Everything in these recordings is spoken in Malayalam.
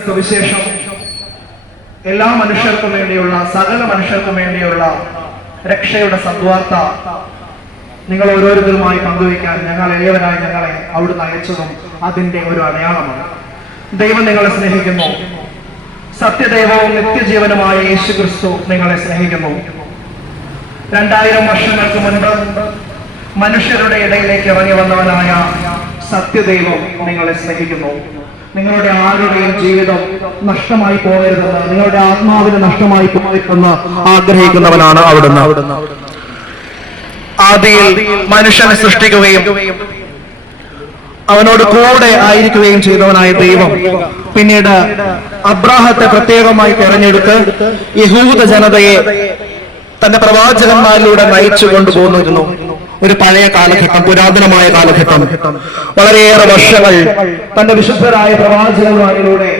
സുവിശേഷം എല്ലാ മനുഷ്യർക്കും വേണ്ടിയുള്ള, സകല മനുഷ്യർക്കും വേണ്ടിയുള്ള രക്ഷയുടെ സദ്വാർത്ത നിങ്ങൾ ഓരോരുത്തരുമായി പങ്കുവയ്ക്കാൻ ഞങ്ങൾ എളിയവരായി ഞങ്ങളെ അവിടുന്ന് അയച്ചതും അതിന്റെ ഒരു അടയാളമാണ്. ദൈവം നിങ്ങളെ സ്നേഹിക്കുന്നു. സത്യദൈവവും നിത്യജീവനുമായ യേശു ക്രിസ്തു നിങ്ങളെ സ്നേഹിക്കുന്നു. 2000 വർഷങ്ങൾക്ക് മുൻപ് മനുഷ്യരുടെ ഇടയിലേക്ക് ഇറങ്ങി വന്നവനായ സത്യദൈവം നിങ്ങളെ സ്നേഹിക്കുന്നു. നിങ്ങളുടെ ആരുടെയും ജീവിതം നഷ്ടമായി പോകരുതെന്ന്, നിങ്ങളുടെ ആത്മാവിന് നഷ്ടമായി പോകരുതെന്ന് ആഗ്രഹിക്കുന്നവനാണ് അവിടുന്ന്. ആദിയിൽ മനുഷ്യനെ സൃഷ്ടിക്കുകയും അവനോട് കൂടെ ആയിരിക്കുകയും ചെയ്തവനായ ദൈവം പിന്നീട് അബ്രാഹത്തെ പ്രത്യേകമായി തെരഞ്ഞെടുത്ത് യഹൂദ ജനതയെ തന്റെ പ്രവാചകന്മാരിലൂടെ നയിച്ചു കൊണ്ടുപോകുന്നു. ഒരു പഴയ കാലഘട്ടം, പുരാതനമായ കാലഘട്ടം. വളരെയേറെ വർഷങ്ങൾ തന്റെ വിശുദ്ധരായ പ്രവാചകന്മാരിലൂടെ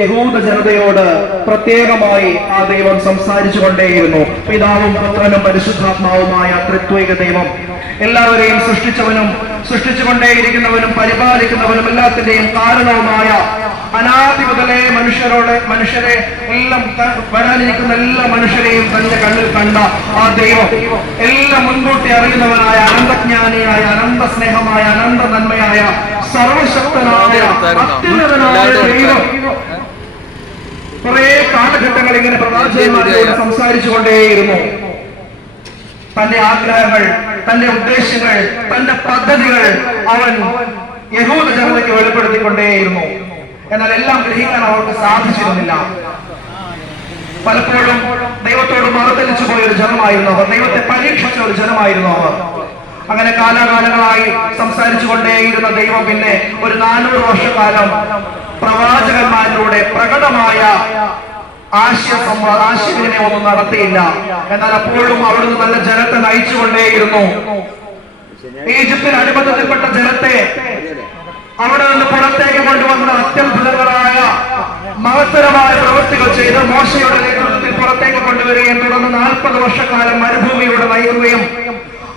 യഹൂദ ജനതയോട് പ്രത്യേകമായി ആ ദൈവം സംസാരിച്ചു കൊണ്ടേയിരുന്നു. പിതാവും പുത്രനും പരിശുദ്ധാത്മാവുമായ ത്രിത്വൈക ദൈവം എല്ലാവരെയും സൃഷ്ടിച്ചവനും സൃഷ്ടിച്ചുകൊണ്ടേയിരിക്കുന്നവനും പരിപാലിക്കുന്നവനും എല്ലാത്തിന്റെയും കാരണവുമായ അനാദി മുതലേ മനുഷ്യരെ എല്ലാം വരാനിരിക്കുന്ന എല്ലാ മനുഷ്യരെയും തന്റെ കണ്ണിൽ കണ്ട ആ ദൈവം എല്ലാം മുൻകൂട്ടി അറിയുന്നവനായ അനന്തജ്ഞാനിയായ അനന്ത സ്നേഹമായ അനന്ത നന്മയായ സർവശക്തനായ അത്യുന്നതനായ ദൈവം കുറെ കാലഘട്ടങ്ങൾ ഇങ്ങനെ പ്രവാചകന്മാരോട് സംസാരിച്ചു കൊണ്ടേയിരുന്നു. തന്റെ ആഗ്രഹങ്ങൾ, തന്റെ ഉദ്ദേശങ്ങൾ, തന്റെ പദ്ധതികൾ അവൻ യഹൂദ ജനതയ്ക്ക് വെളിപ്പെടുത്തിക്കൊണ്ടേയിരുന്നു. എന്നാൽ എല്ലാം ഗ്രഹിക്കാൻ അവർക്ക് സാധിച്ചിരുന്നില്ല. പലപ്പോഴും ദൈവത്തോട് മറുതലിച്ചു പോയൊരു ജനമായിരുന്നു അവർ. ദൈവത്തെ പരീക്ഷിച്ച ഒരു ജനമായിരുന്നു അവർ. അങ്ങനെ കാലാകാലങ്ങളായി സംസാരിച്ചു കൊണ്ടേയിരുന്ന ദൈവം പിന്നെ ഒരു 400 വർഷക്കാലം പ്രവാചകന്മാരിലൂടെ പ്രകടമായ ആശയവിനിമയം ഒന്നും നടത്തിയില്ല. എന്നാൽ അപ്പോഴും അവിടുന്ന് നല്ല ജനത്തെ നയിച്ചുകൊണ്ടേയിരുന്നു. ഈജിപ്തിന് അടിമത്തത്തിൽപ്പെട്ട ജനത്തെ അവിടെ നിന്ന് പുറത്തേക്ക് കൊണ്ടുവന്ന അത്യത്ഭുതങ്ങളായ മഹത്തരമായ പ്രവൃത്തികൾ ചെയ്ത് മോശയുടെ നേതൃത്വത്തിൽ പുറത്തേക്ക് കൊണ്ടുവരികയും തുടർന്ന് 40 വർഷക്കാലം മരുഭൂമിയിലൂടെ നയിക്കുകയും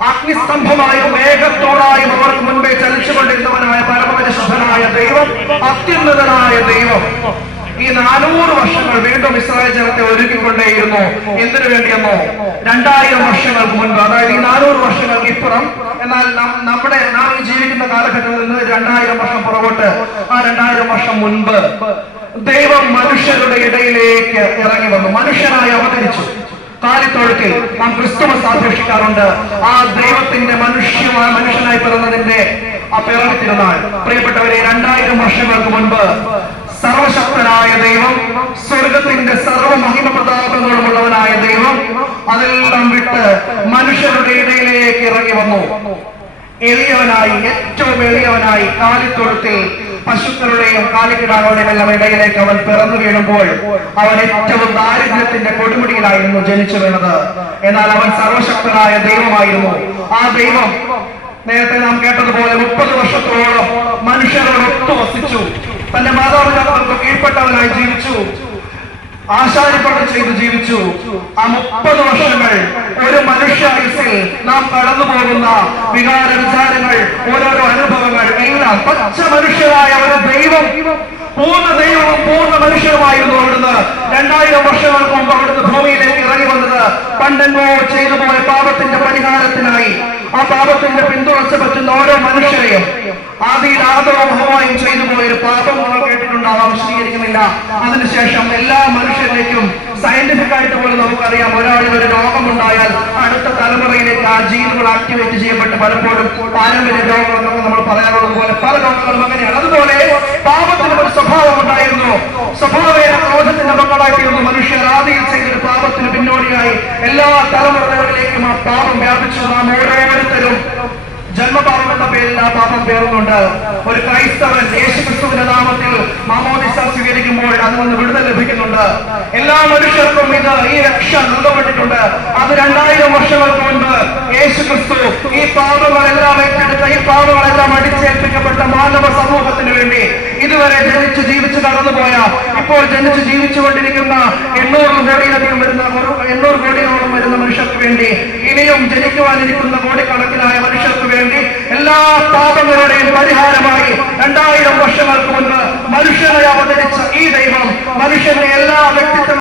അഗ്നിസ്തംഭമായും മേഘത്തോടായും അവർക്ക് മുൻപേ ചലിച്ചുകൊണ്ടിരുന്നവനായ പരമപരിശുദ്ധനായ ദൈവം, അത്യുന്നതനായ ദൈവം ഈ 400 വർഷങ്ങൾ വീണ്ടും ഇസ്രായേൽ ജനത്തെ ഒരുക്കിക്കൊണ്ടേയിരുന്നു. എന്തിനു വേണ്ടിയെന്നോ? 2000 വർഷങ്ങൾക്ക് മുൻപ്, അതായത് ഈ 400 വർഷങ്ങൾക്ക് ഇപ്പുറം, എന്നാൽ നാം ജീവിക്കുന്ന കാലഘട്ടത്തിൽ നിന്ന് 2000 വർഷം പുറകോട്ട്, ആ 2000 വർഷം മുൻപ് ദൈവം മനുഷ്യരുടെ ഇടയിലേക്ക് ഇറങ്ങി വന്നു, മനുഷ്യനായി അവതരിച്ചു. കാലിത്തൊഴുത്തിൽ നാം ക്രിസ്തുമസ് ആഘോഷിക്കാറുണ്ട്. ആ ദൈവത്തിന്റെ മനുഷ്യനായി പിറന്നതിന്റെ ആ പിറവി തിരുനാൾ. പ്രിയപ്പെട്ടവരെ, 2000 വർഷങ്ങൾക്ക് മുൻപ് സർവശക്തനായ ദൈവം, സ്വർഗത്തിന്റെ സർവ മഹിമ പ്രതാപങ്ങളുമുള്ളവനായ ദൈവം അതെല്ലാം വിട്ട് മനുഷ്യരുടെ ഇടയിലേക്ക് ഇറങ്ങി വന്നു. എളിയവനായി, ഏറ്റവും എളിയവനായി കാലിത്തൊഴുത്തിൽ പശുക്കളുടെയും കാലിക്കിടാകളുടെയും എല്ലാം ഇടയിലേക്ക് അവൻ പിറന്നു വീഴുമ്പോൾ അവൻ ഏറ്റവും ദാരിദ്ര്യത്തിന്റെ കൊടുമുടിയിലായിരുന്നു ജനിച്ചു വീണത്. എന്നാൽ അവൻ സർവശക്തനായ ദൈവമായിരുന്നു. ആ ദൈവം നേരത്തെ നാം കേട്ടതുപോലെ 30 വർഷത്തോളം മനുഷ്യരോടൊത്തു വസിച്ചു. തന്റെ മാതാപിതാക്കൾക്ക് കീഴ്പ്പെട്ടവനായി ജീവിച്ചു, ആശാരിപ്പണി ചെയ്ത് ജീവിച്ചു. ആ 30 വർഷങ്ങൾ ഒരു മനുഷ്യായുസ്സിൽ നാം കടന്നു പോകുന്ന വിചാരങ്ങൾ, ഓരോരോ അനുഭവങ്ങൾ എല്ലാം പച്ച മനുഷ്യരായ ഒരു ദൈവം, പൂർണ്ണ ദൈവവും പൂർണ്ണ മനുഷ്യരുമായിരുന്നു അവിടുന്ന്. 2000 വർഷങ്ങൾക്ക് മുമ്പ് അവിടുന്ന് ഭൂമിയിലേക്ക് ഇറങ്ങി വന്നത് പണ്ടെന്നോ ചെയ്തു പോയ പാപത്തിന്റെ പരിഹാരത്തിനായി. ആ പാപത്തിന്റെ പിന്തുടർച്ച പറ്റുന്ന ഓരോ മനുഷ്യരെയും, ആദിയിൽ ആദവും ഹവ്വായും ചെയ്തു പോയൊരു പാപം നമ്മൾ കേട്ടിട്ടുണ്ടാവാം, വിശദീകരിക്കുന്നില്ല. അതിനുശേഷം എല്ലാ മനുഷ്യരിലേക്കും സയന്റിഫിക് ആയിട്ട് പോലും നമുക്കറിയാം, ഒരാളിൽ ഒരു രോഗമുണ്ടായാൽ അടുത്ത തലമുറയിലേക്ക് ആ ജീനുകൾ ആക്ടിവേറ്റ് ചെയ്യപ്പെട്ട് പലപ്പോഴും പാരമ്പര്യ രോഗങ്ങളെന്നൊക്കെ നമ്മൾ പറയാറുള്ളത് പോലെ പല രോഗങ്ങളും അങ്ങനെയാണ്. അതുപോലെ പാപത്തിന് ഒരു സ്വഭാവം ഉണ്ടായിരുന്നു. സ്വഭാവേന ക്രോധത്തിന്റെ മക്കളായിത്തീർന്നു മനുഷ്യർ. ആദിയിൽ ചെയ്തൊരു പാപത്തിന് പിന്നോടിയായി എല്ലാ തലമുറകളിലേക്കും ആ പാപം വ്യാപിച്ചു. നാം ഓരോരുത്തരും ജന്മപാപം എന്ന പേരിൽ ആ പാപം പേറുന്നുണ്ട്. ഒരു ക്രൈസ്തവൻ യേശുക്രിസ്തുവിന്റെ നാമത്തിൽ മാമോദിസ സ്വീകരിക്കുമ്പോൾ അതിൽ നിന്ന് വിടുതൽ ലഭിക്കുന്നുണ്ട്. എല്ലാ മനുഷ്യർക്കും ഈ രക്ഷ നൽകപ്പെട്ടിട്ടുണ്ട്. അത് 2000 വർഷങ്ങൾക്ക് മുൻപ് യേശുക്രിസ്തു ഈ പാപങ്ങളെല്ലാം ഏറ്റെടുത്ത, ഈ പാപങ്ങളെല്ലാം അടിച്ചേൽപ്പിക്കപ്പെട്ട മാനവ സമൂഹത്തിന് വേണ്ടി ഇതുവരെ ജനിച്ചു ജീവിച്ച് കടന്നുപോയ, ഇപ്പോൾ ജനിച്ചു ജീവിച്ചുകൊണ്ടിരിക്കുന്ന 800 കോടിയോളം വരുന്ന മനുഷ്യർക്ക് വേണ്ടി, ഇനിയും ജനിക്കുവാനിരിക്കുന്ന കോടിക്കണക്കിനായ മനുഷ്യർക്ക് വേണ്ടി എല്ലാ പാപങ്ങളുടെയും പരിഹാരമായി 2000 വർഷങ്ങൾക്ക് മുൻപ് മനുഷ്യനായി അവതരിച്ച ഈ ദൈവം മനുഷ്യന്റെ എല്ലാ വ്യക്തിത്വം